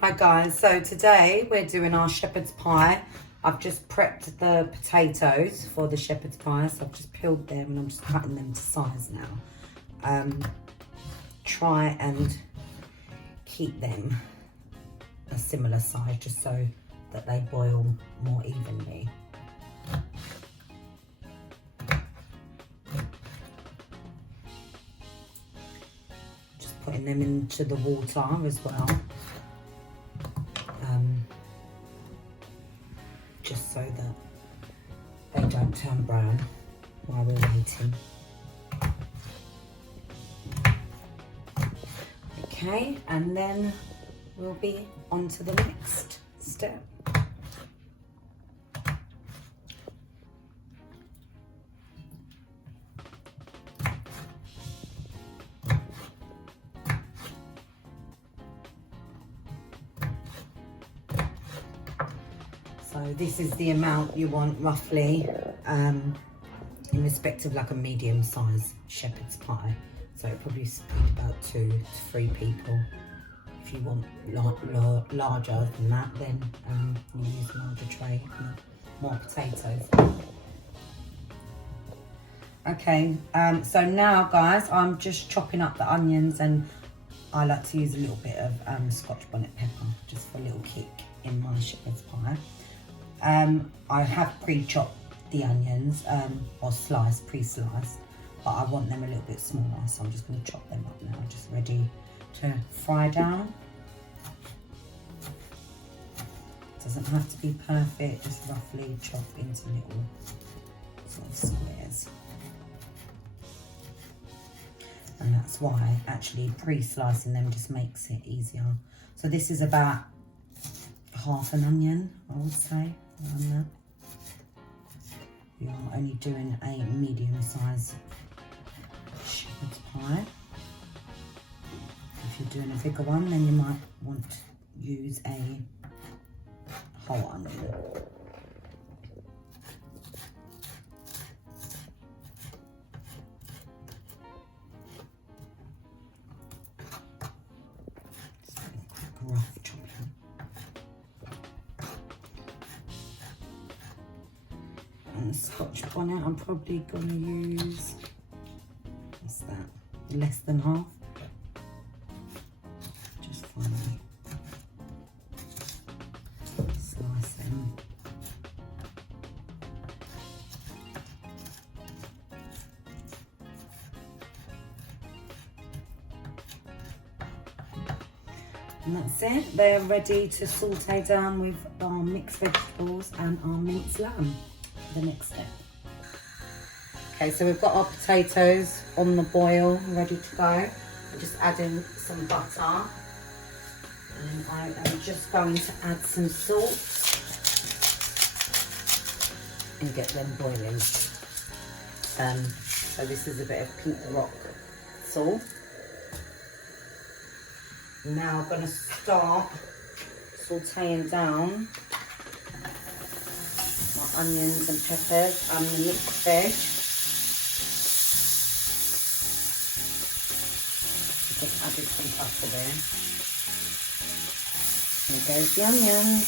Hi guys, so today we're doing our shepherd's pie. I've just prepped the potatoes for the shepherd's pie, so I've just peeled them and I'm just cutting them to size now. Try and keep them a similar size just so that they boil more evenly. Just putting them into the water as well. Just so that they don't turn brown while we're waiting. Okay, and then we'll be on to the next step. So this is the amount you want roughly in respect of like a medium size shepherd's pie. So it probably speak about 2 to 3 people. If you want larger than that, then you use a larger tray, more potatoes. Okay, so now guys, I'm just chopping up the onions, and I like to use a little bit of Scotch bonnet pepper just for a little kick in my shepherd's pie. I have pre-chopped the onions, or pre-sliced, but I want them a little bit smaller, so I'm just going to chop them up now, just ready to fry down. Doesn't have to be perfect, just roughly chop into little sort of squares. And that's why actually pre-slicing them just makes it easier. So this is about half an onion, I would say, around that. We are only doing a medium size shepherd's pie. If you're doing a bigger one, then you might want to use a whole onion. Just a quick rough chopping. And the Scotch bonnet, I'm probably going to use, what's that, less than half. Just finely slice them. And that's it, they're ready to saute down with our mixed vegetables and our minced lamb. The next step. Okay, so we've got our potatoes on the boil, ready to go. We're just adding some butter, and I am just going to add some salt and get them boiling. So this is a bit of pink rock salt. Now I'm going to start sauteing down my onions and peppers and the mixed veg. Just added some butter there. There goes the onions.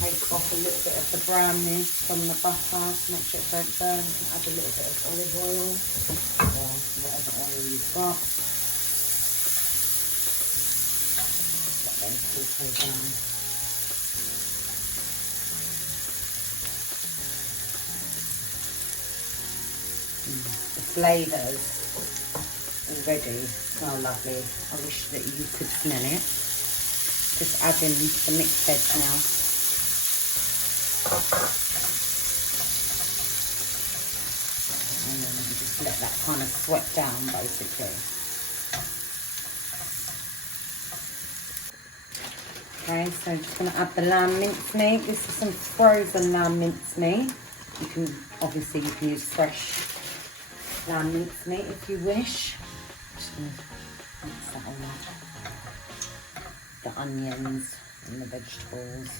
Take off a little bit of the brownness from the butter to make sure it don't burn. You can add a little bit of olive oil or whatever oil you've got. Let them saute down. The flavours already smell lovely. I wish that you could smell it. Just adding the mixed veg now. And then just let that kind of sweat down basically. Okay, so just going to add the lamb mincemeat. This is some frozen lamb mincemeat. You can obviously use fresh lamb mincemeat if you wish. Just going to mix that all up. The onions and the vegetables.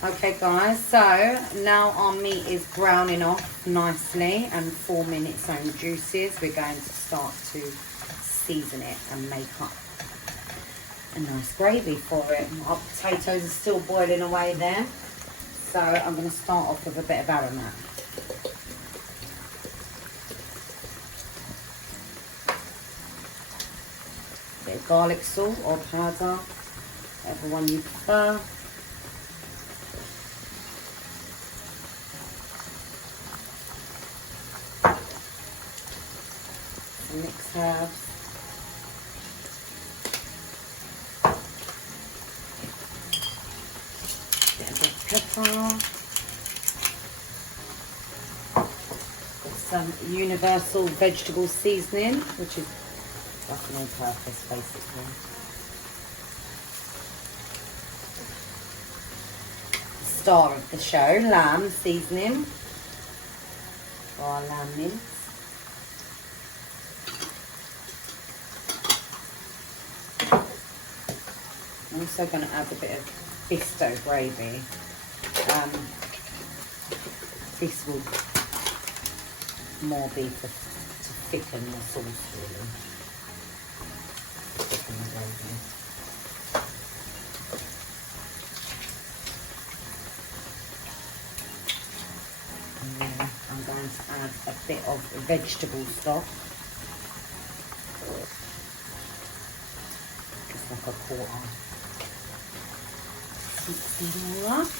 Okay guys, so now our meat is browning off nicely and forming its own juices. We're going to start to season it and make up a nice gravy for it. Our potatoes are still boiling away there. So I'm going to start off with a bit of aromat. A bit of garlic salt or powder, whatever one you prefer. Mixed herbs. Bit of pepper. Some universal vegetable seasoning, which is like an all-purpose basically. Star of the show, lamb seasoning for our lamb mince. I'm also going to add a bit of Bisto gravy. This will more be to thicken the sauce really. Thicken the gravy. And then I'm going to add a bit of vegetable stock. Just like a quarter. Mix it all up.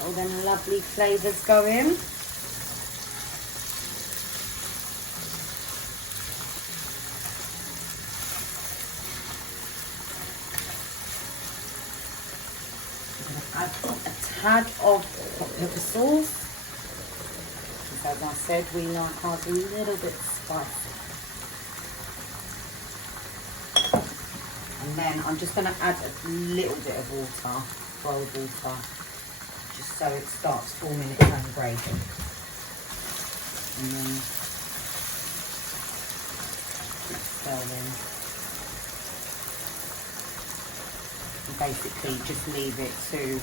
All them lovely flavours go in. I'm going to add a tad of hot pepper sauce. Because as I said, we like ours a little bit spicy. And then I'm just going to add a little bit of water, boiled water, just so it starts forming its own gravy. And then stirring. And basically just leave it to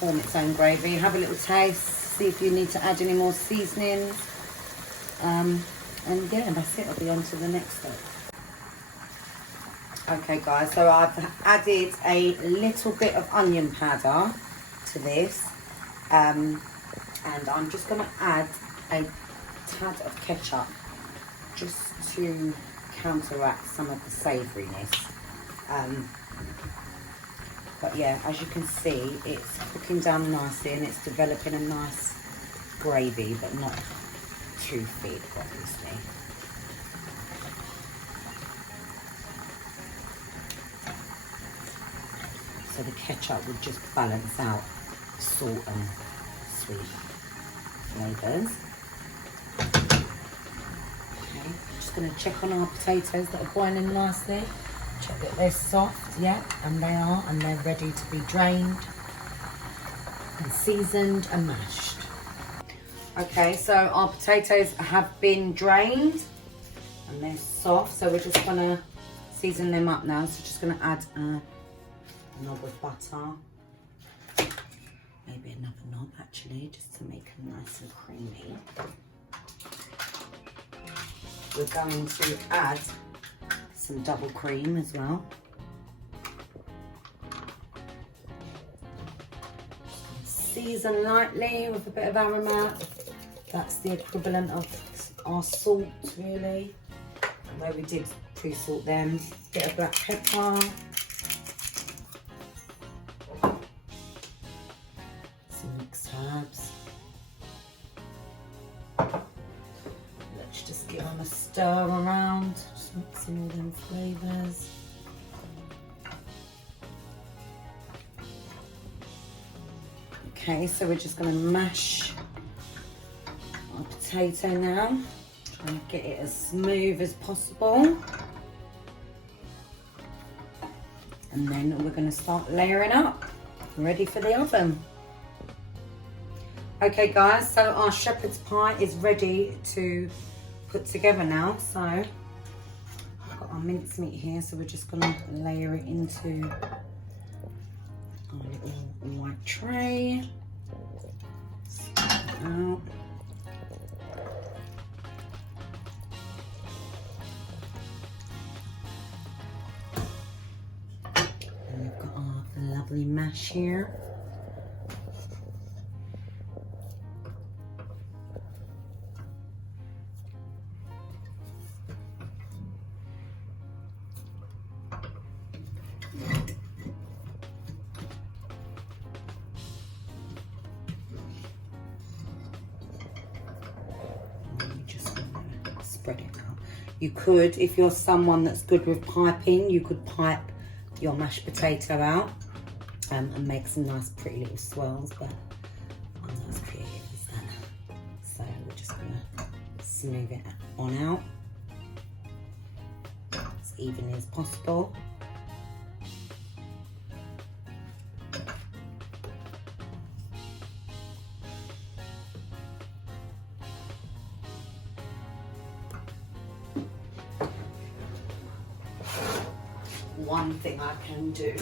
form its own gravy. Have a little taste, see if you need to add any more seasonings. And yeah, that's it. I'll be on to the next step. Okay guys, so I've added a little bit of onion powder to this, and I'm just going to add a tad of ketchup just to counteract some of the savouriness. But yeah, as you can see, it's cooking down nicely and it's developing a nice gravy, but not too thick obviously. So the ketchup would just balance out salt and sweet flavours. Okay, just going to check on our potatoes that are boiling nicely. Check that they're soft, yeah, and they are, and they're ready to be drained and seasoned and mashed. Okay, so our potatoes have been drained and they're soft, so we're just going to season them up now. So just going to add knob of butter, maybe another knob actually, just to make them nice and creamy. We're going to add some double cream as well. Season lightly with a bit of aromat. That's the equivalent of our salt really, although we did pre-salt them. Bit of black pepper. Mixed herbs. Let's just give them a stir around, just mixing all them flavours. Okay, so we're just going to mash our potato now, try and get it as smooth as possible. And then we're going to start layering up, ready for the oven. Okay guys, so our shepherd's pie is ready to put together now. So I've got our mincemeat here, so we're just going to layer it into our little white tray. Out. And we've got our lovely mash here. Spread it out. You could, if you're someone that's good with piping, you could pipe your mashed potato out and make some nice pretty little swirls, but I'm not as creative as that. So we're just gonna smooth it on out as evenly as possible. One thing I can do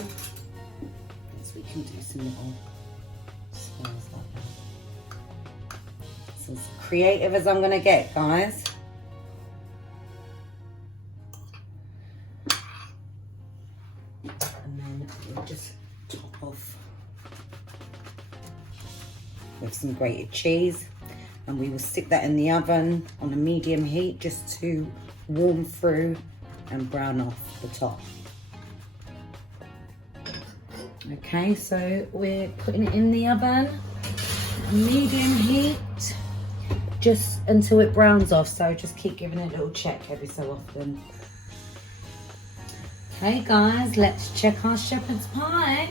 is we can do some little swirls like that. It's as creative as I'm going to get, guys. And then we'll just top off with some grated cheese, and we will stick that in the oven on a medium heat just to warm through and brown off the top. Okay, so we're putting it in the oven, medium heat, just until it browns off. So just keep giving it a little check every so often. Okay guys, let's check our shepherd's pie.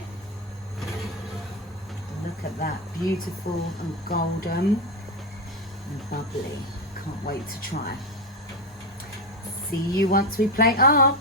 Look at that, beautiful and golden and bubbly. Can't wait to try. See you once we plate up.